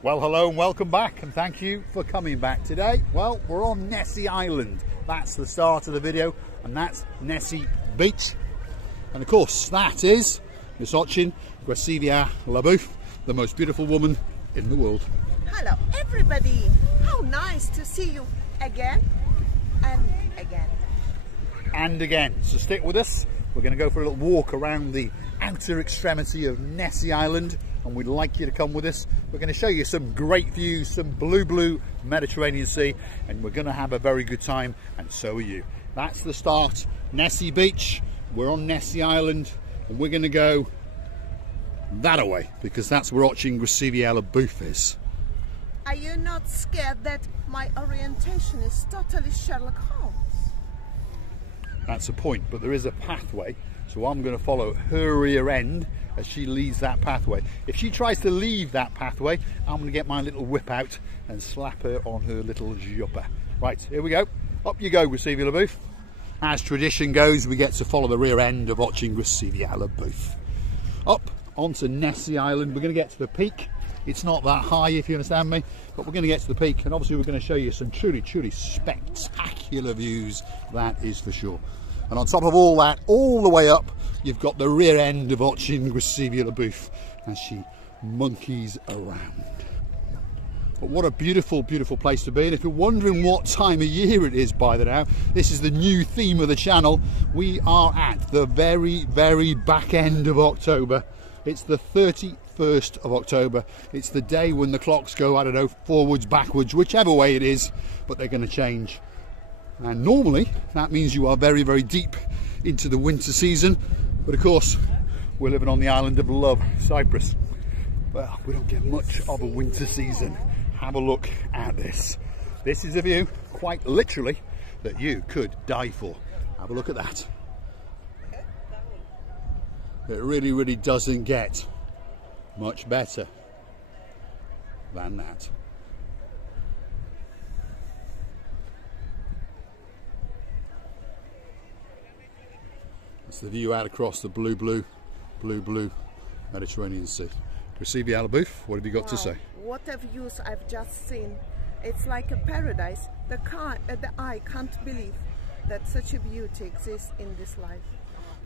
Well, hello and welcome back, and thank you for coming back today. Well, we're on Nissi Island. That's the start of the video, and that's Nissi Beach. And of course, that is Miss Ayia Napa, the most beautiful woman in the world. Hello everybody, how nice to see you again and again. And again, so stick with us. We're going to go for a little walk around the outer extremity of Nissi Island, and we'd like you to come with us. We're going to show you some great views, some blue Mediterranean Sea, and we're going to have a very good time, and so are you. That's the start, Nissi Beach. We're on Nissi Island, and we're going to go that away, because that's where Ayia Napa is. Are you not scared that my orientation is totally Sherlock Holmes? That's a point, but there is a pathway, so I'm going to follow her rear end as she leads that pathway. If she tries to leave that pathway, I'm going to get my little whip out and slap her on her little jumper. Right, here we go. Up you go, Ayia Napa. As tradition goes, we get to follow the rear end of Ayia Napa. Up onto Nissi Island. We're going to get to the peak. It's not that high, if you understand me, but we're going to get to the peak, and obviously we're going to show you some truly spectacular views, that is for sure. And on top of all that, all the way up, you've got the rear end of Ayia Napa as she monkeys around. But what a beautiful place to be. And if you're wondering what time of year it is by the now, this is the new theme of the channel. We are at the very back end of October. It's the 31st of October. It's the day when the clocks go, I don't know, forwards, backwards, whichever way it is, but they're going to change. And normally that means you are very deep into the winter season, but of course we're living on the island of love, Cyprus. Well, we don't get much of a winter season. Have a look at this. This is a view, quite literally, that you could die for. Have a look at that. It really doesn't get much better than that. It's the view out across the blue Mediterranean Sea. Ayia Napa, what have you got to say? What a views I've just seen. It's like a paradise. The eye can't believe that such a beauty exists in this life.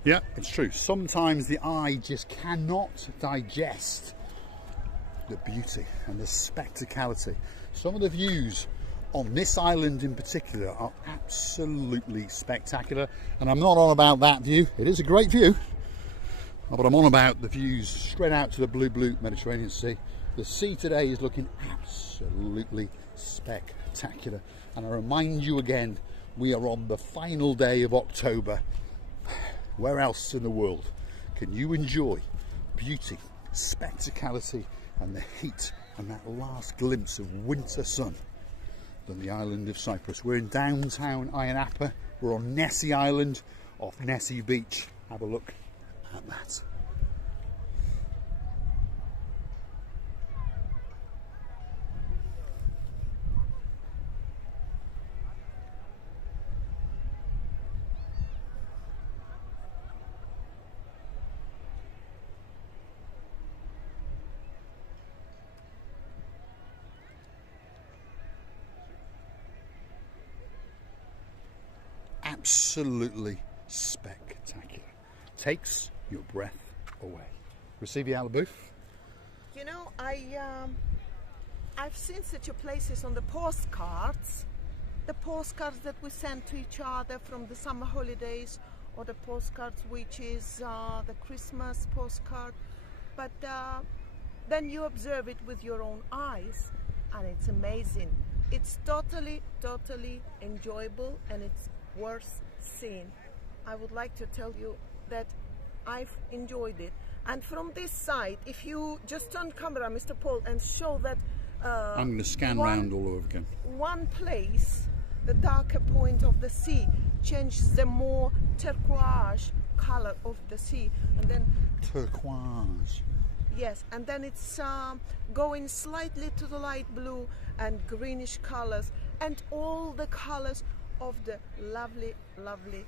Yeah, it's true. Sometimes the eye just cannot digest the beauty and the spectacality. Some of the views on this island in particular are absolutely spectacular, and I'm not on about that view. It is a great view, but I'm on about the views straight out to the blue Mediterranean Sea. The sea today is looking absolutely spectacular, and I remind you again, we are on the final day of October. Where else in the world can you enjoy beauty, spectacality, and the heat and that last glimpse of winter sun than the island of Cyprus? We're in downtown Ayia Napa. We're on Nissi Island off Nissi Beach. Have a look at that. Absolutely spectacular. Takes your breath away. Ayia Napa. You know, I've seen such a places on the postcards. The postcards that we send to each other from the summer holidays, or the postcards which is the Christmas postcard. But then you observe it with your own eyes, and it's amazing. It's totally enjoyable, and it's worth seeing. I would like to tell you that I've enjoyed it. And from this side, if you just turn camera, Mr. Paul, and show that I'm going to scan round all over again. One place, the darker point of the sea changes the more turquoise color of the sea, and then turquoise. Yes, and then it's going slightly to the light blue and greenish colors, and all the colors of the lovely life.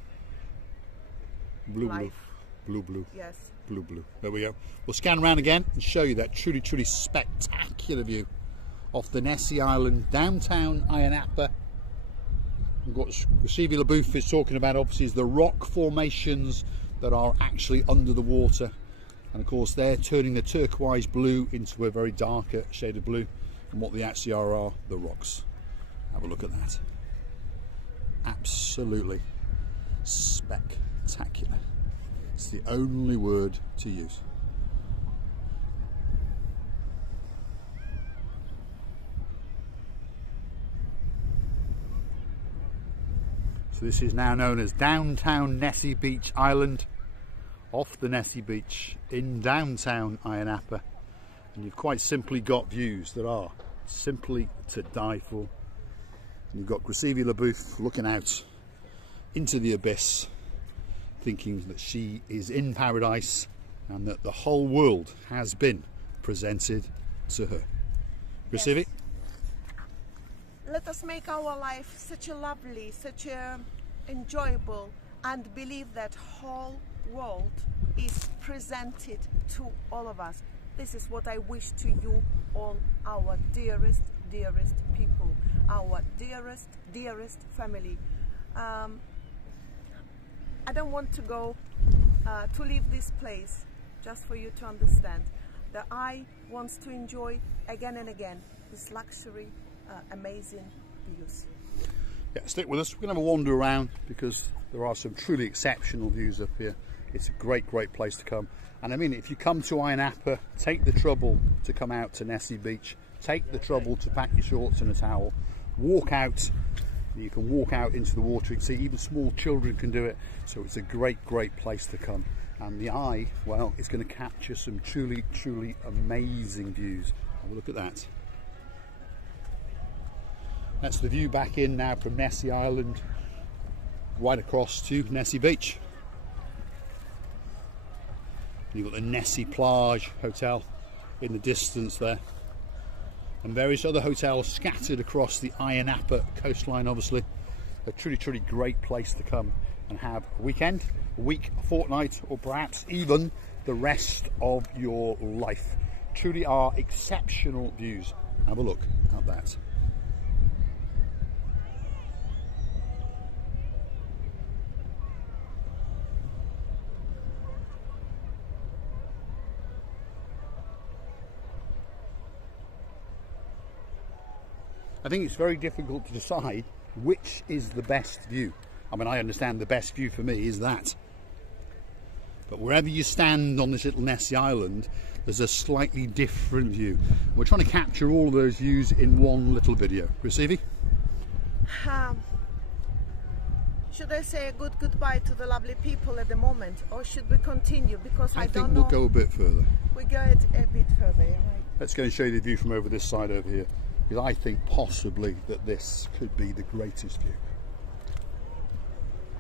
Blue. Yes. Blue. There we go. We'll scan around again and show you that truly spectacular view. off the Nissi Island, downtown Ayia Napa. We've got Gracevia LaBouffe is talking about obviously is the rock formations that are actually under the water, and of course they're turning the turquoise blue into a very darker shade of blue, and what they actually are the rocks. Have a look at that. Absolutely spectacular. It's the only word to use. So this is now known as downtown Nissi Beach Island, off the Nissi Beach in downtown Ayia Napa, and you've quite simply got views that are simply to die for. And you've got Gracevia LaBouffe looking out into the abyss, thinking that she is in paradise and that the whole world has been presented to her. Gracevia? Yes. Let us make our life such a lovely, such a enjoyable, and believe that whole world is presented to all of us. This is what I wish to you all, our dearest, dearest people, our dearest, dearest family. I don't want to go to leave this place, just for you to understand that I want to enjoy again and again this luxury, amazing views. Yeah, stick with us. We're going to have a wander around because there are some truly exceptional views up here. It's a great, great place to come. And I mean, if you come to Ayia Napa, take the trouble to come out to Nissi Beach, take the trouble to pack your shorts and a towel, walk out. You can walk out into the water. You can see even small children can do it. So it's a great, great place to come. And the eye, well, it's going to capture some truly, truly amazing views. Have a look at that. That's the view back in now from Nissi Island, right across to Nissi Beach. You've got the Nissi Plage Hotel in the distance there, and various other hotels scattered across the Ayia Napa coastline. Obviously a truly, truly great place to come and have a weekend, a week, a fortnight, or perhaps even the rest of your life. Truly are exceptional views. Have a look at that. I think it's very difficult to decide which is the best view. I mean, I understand the best view for me is that. But wherever you stand on this little Nissi Island, there's a slightly different view. We're trying to capture all of those views in one little video. Gracevia? Should I say a goodbye to the lovely people at the moment, or should we continue? Because I don't know. We'll go a bit further. We go a bit further, right? Let's go and show you the view from over this side over here, because I think possibly that this could be the greatest view.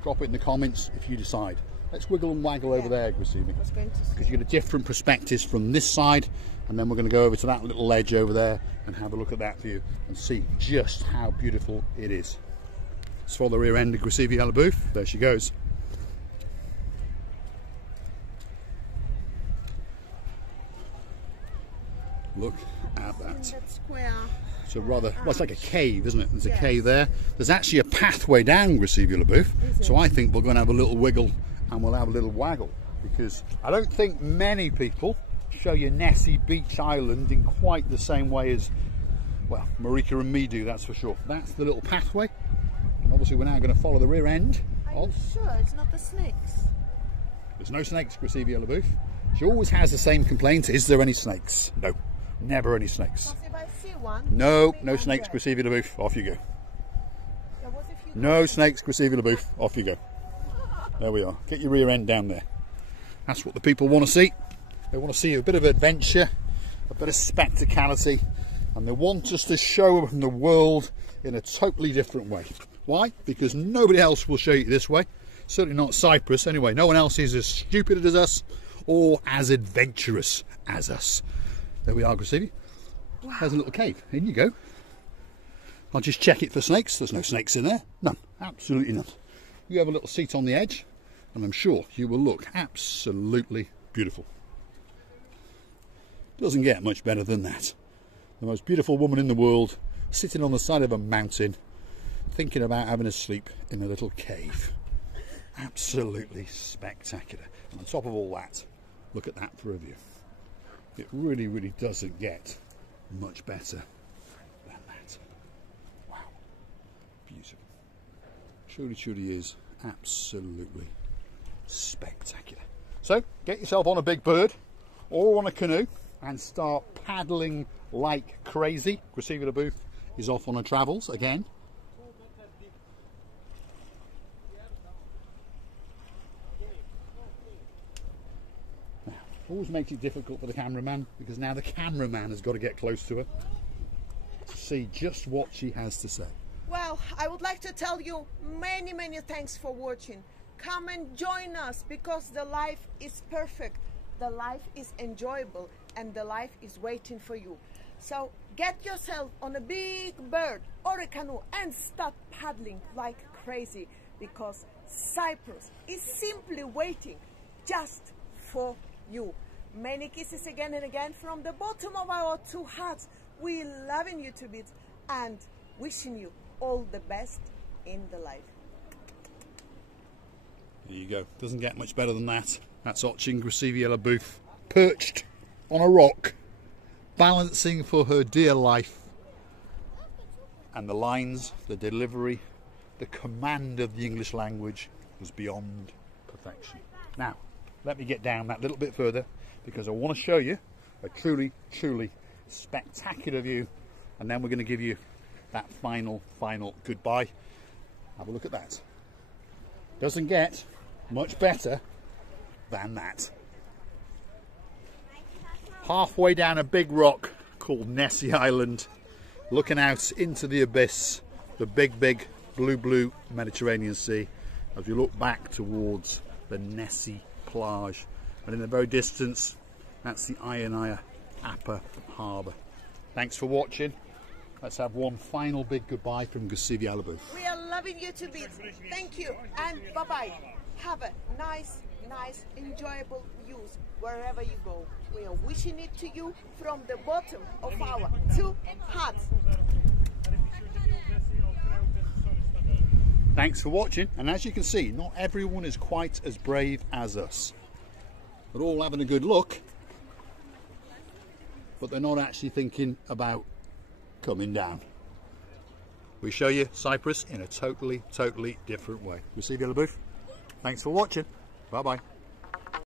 Drop it in the comments if you decide. Let's wiggle and waggle over there, Gracevia, because you get a different perspectives from this side, and then we're going to go over to that little ledge over there and have a look at that view and see just how beautiful it is. Let's follow the rear end of Gracevia LaBouffe. There she goes. Look at that. So rather, well, it's like a cave, isn't it? There's a cave there. There's actually a pathway down Gracevia LaBouffe. So I think we're going to have a little wiggle and we'll have a little waggle, because I don't think many people show you Nissi Beach Island in quite the same way as, well, Marika and me do, that's for sure. That's the little pathway. And obviously we're now going to follow the rear end. Are you sure it's not the snakes? There's no snakes, Gracevia LaBouffe. She always has the same complaint. Is there any snakes? No, never any snakes. Because if I see one, no, no snakes, Gracevia LaBouffe. Off you go. Yeah, what if you no snakes, Gracevia LaBouffe. Off you go. There we are. Get your rear end down there. That's what the people want to see. They want to see a bit of adventure, a bit of spectacality, and they want us to show them the world in a totally different way. Why? Because nobody else will show you this way. Certainly not Cyprus anyway. No one else is as stupid as us or as adventurous as us. There we are, Gracevia. Wow. There's a little cave. In you go. I'll just check it for snakes. There's no snakes in there. None. Absolutely none. You have a little seat on the edge and I'm sure you will look absolutely beautiful. Doesn't get much better than that. the most beautiful woman in the world, sitting on the side of a mountain, thinking about having a sleep in a little cave. Absolutely spectacular. And on top of all that, look at that for a view. It really, really doesn't get much better than that. Wow. Beautiful. Truly, truly is absolutely spectacular. So, get yourself on a big bird or on a canoe and start paddling like crazy. Grisivia Booth is off on her travels again. Now, always makes it difficult for the cameraman, because now the cameraman has got to get close to her to see just what she has to say. Well, I would like to tell you many, many thanks for watching. Come and join us, because the life is perfect, the life is enjoyable, and the life is waiting for you. So get yourself on a big bird or a canoe and start paddling like crazy, because Cyprus is simply waiting just for you. Many kisses again and again from the bottom of our two hearts. We're loving you to bits and wishing you all the best in the life. There you go. Doesn't get much better than that. That's Ochin Grisivia Booth, perched on a rock, balancing for her dear life. And the lines, the delivery, the command of the English language was beyond perfection. Now, let me get down that little bit further, because I want to show you a truly, truly spectacular view, and then we're going to give you that final goodbye. Have a look at that. Doesn't get much better than that. Halfway down a big rock called Nissi Island, looking out into the abyss, the big blue Mediterranean Sea, as you look back towards the Nissi plage, and in the very distance that's the Ayia Napa harbour. Thanks for watching. Let's have one final big goodbye from Grisivia Booth. We are loving you to bits. Thank you and bye-bye. Have a nice, enjoyable use wherever you go. We are wishing it to you from the bottom of our two hearts. Thanks for watching, and as you can see, not everyone is quite as brave as us. They're all having a good look, but they're not actually thinking about coming down. We show you Cyprus in a totally different way. Grisivia Booth, thanks for watching. Bye bye.